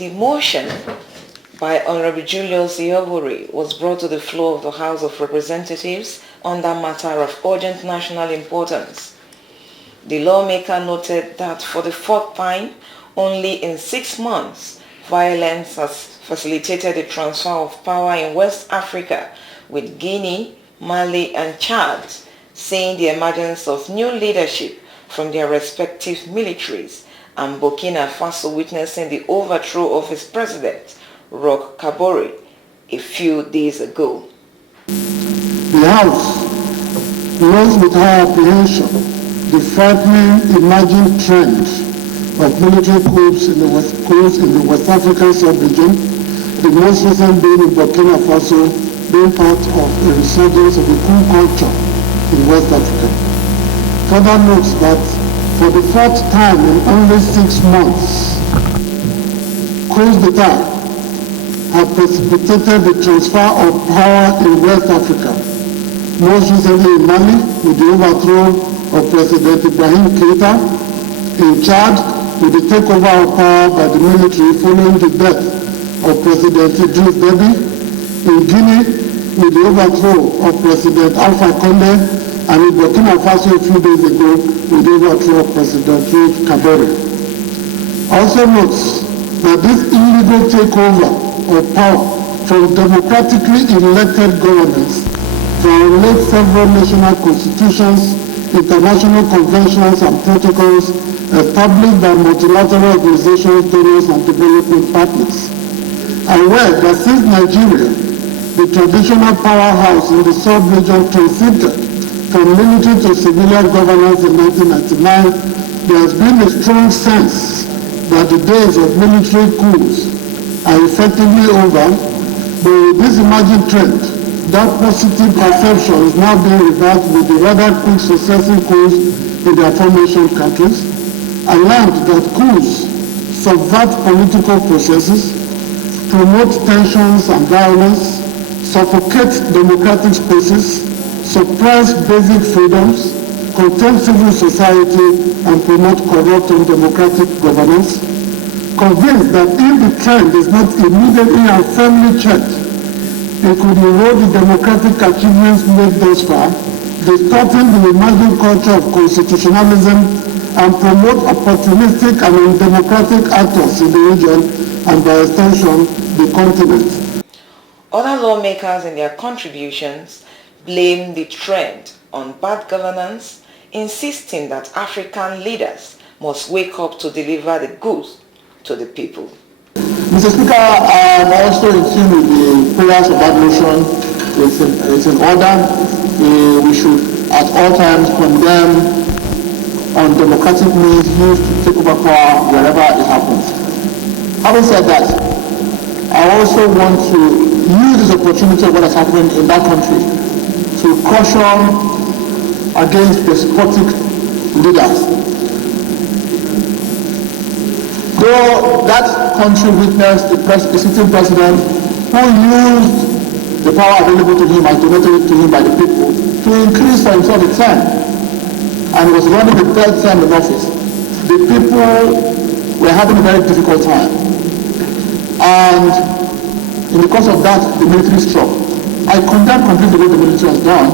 The motion by Honorable Julius Iyobori was brought to the floor of the House of Representatives on that matter of urgent national importance. The lawmaker noted that for the fourth time, only in 6 months, violence has facilitated the transfer of power in West Africa, with Guinea, Mali and Chad seeing the emergence of new leadership from their respective militaries, and Burkina Faso witnessing the overthrow of its president, Roch Kabore, a few days ago. The House notes with high apprehension the frightening emerging trend of military coups in the West African sub-region, the most recent being in Burkina Faso, being part of a resurgence of the coup culture in West Africa. Further notes that for the fourth time in only 6 months, coups d'etat have precipitated the transfer of power in West Africa. Most recently in Mali, with the overthrow of President Ibrahim Keita, in Chad, with the takeover of power by the military following the death of President Idriss Deby, in Guinea, with the overthrow of President Alpha Condé, and in Burkina Faso a few days ago, with the overthrow of President Roch Kabore. Also notes that this illegal takeover of power from democratically elected governments violates several national constitutions, international conventions and protocols established by multilateral organizations, donors and development partners. Aware that since Nigeria, the traditional powerhouse in the sub-region, transited from military to civilian governance in 1999, there has been a strong sense that the days of military coups are effectively over, but with this emerging trend, that positive perception is now being reversed with the rather quick successive coups in their formation countries, and learned that coups subvert political processes, promote tensions and violence, suffocate democratic spaces, suppress basic freedoms, contain civil society, and promote corrupt and democratic governance. Convinced that if the trend is not immediately and firmly checked, it could erode the democratic achievements made thus far, distorting the emerging culture of constitutionalism and promote opportunistic and undemocratic actors in the region and by extension the continent. Other lawmakers in their contributions blame the trend on bad governance, insisting that African leaders must wake up to deliver the goods to the people. Mr. Speaker, I am also in tune with the prayers of that motion. It's in order. We should at all times condemn undemocratic means used to take over power wherever it happens. Having said that, I also want to use this opportunity of what is happening in that country to caution against despotic leaders. Though that country witnessed a sitting president who used the power available to him and donated to him by the people to increase for himself a term, and was running the third term in office, the people were having a very difficult time. And in the course of that, the military struck. I condemn completely what the military has done,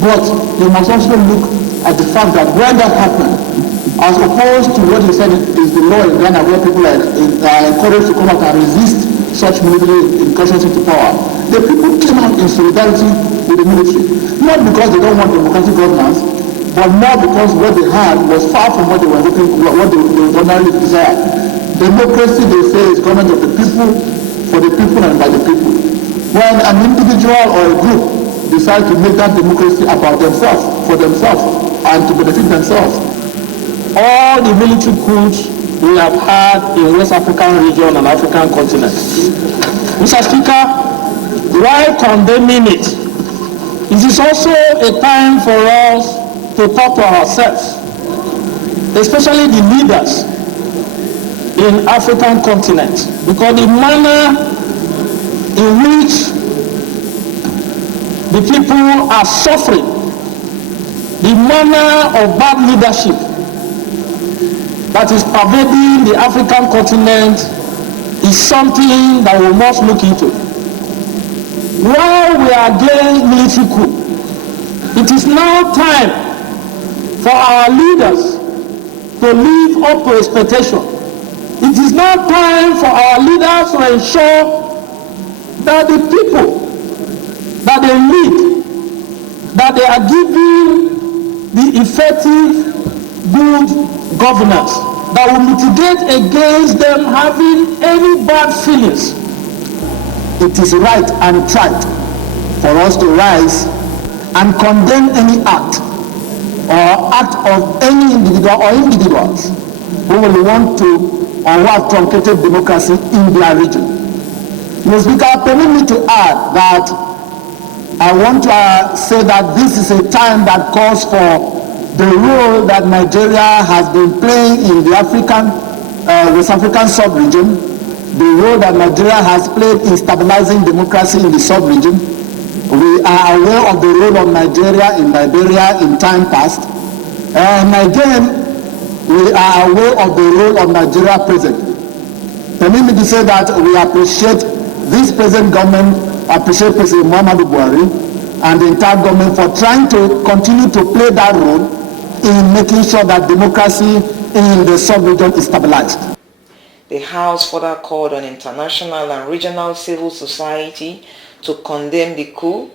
but you must also look at the fact that when that happened, as opposed to what he said is the law in Ghana, where people are encouraged to come out and resist such military incursions into power, the people came out in solidarity with the military, not because they don't want democratic governance, but more because what they had was far from what they were looking, what they ordinarily desired. Democracy, they say, is government of the people, for the people and by the people. When an individual or a group decide to make that democracy about themselves, for themselves, and to benefit themselves. All the military coups we have had in West African region and African continent. Mr. Speaker, while condemning it, it is also a time for us to talk to ourselves, especially the leaders in African continent, because the manner in which the people are suffering, the manner of bad leadership that is pervading the African continent is something that we must look into. While we are against military coup, it is now time for our leaders to live up to expectation. It is now time for our leaders to ensure that the people that they lead, that they are giving the effective, good governance that will mitigate against them having any bad feelings. It is right and right for us to rise and condemn any act of any individual or individuals who will want to or who have truncated democracy in their region. Mr. Speaker, permit me to add that I want to say that this is a time that calls for the role that Nigeria has been playing in the West African sub-region, the role that Nigeria has played in stabilizing democracy in the sub-region. We are aware of the role of Nigeria in Liberia in time past, and again, we are aware of the role of Nigeria presently. Permit me to say that we appreciate this present government, appreciate President Muhammadu Buhari and the entire government for trying to continue to play that role in making sure that democracy in the sub-region is stabilized. The House further called on international and regional civil society to condemn the coup,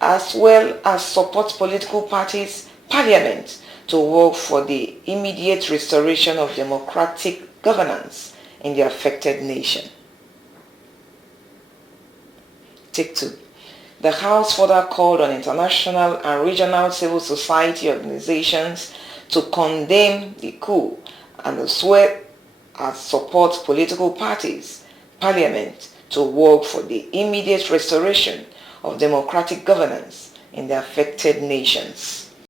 as well as support political parties, parliament, to work for the immediate restoration of democratic governance in the affected nation. Take 2. The House further called on international and regional civil society organizations to condemn the coup and as well as support political parties, parliament, to work for the immediate restoration of democratic governance in the affected nations.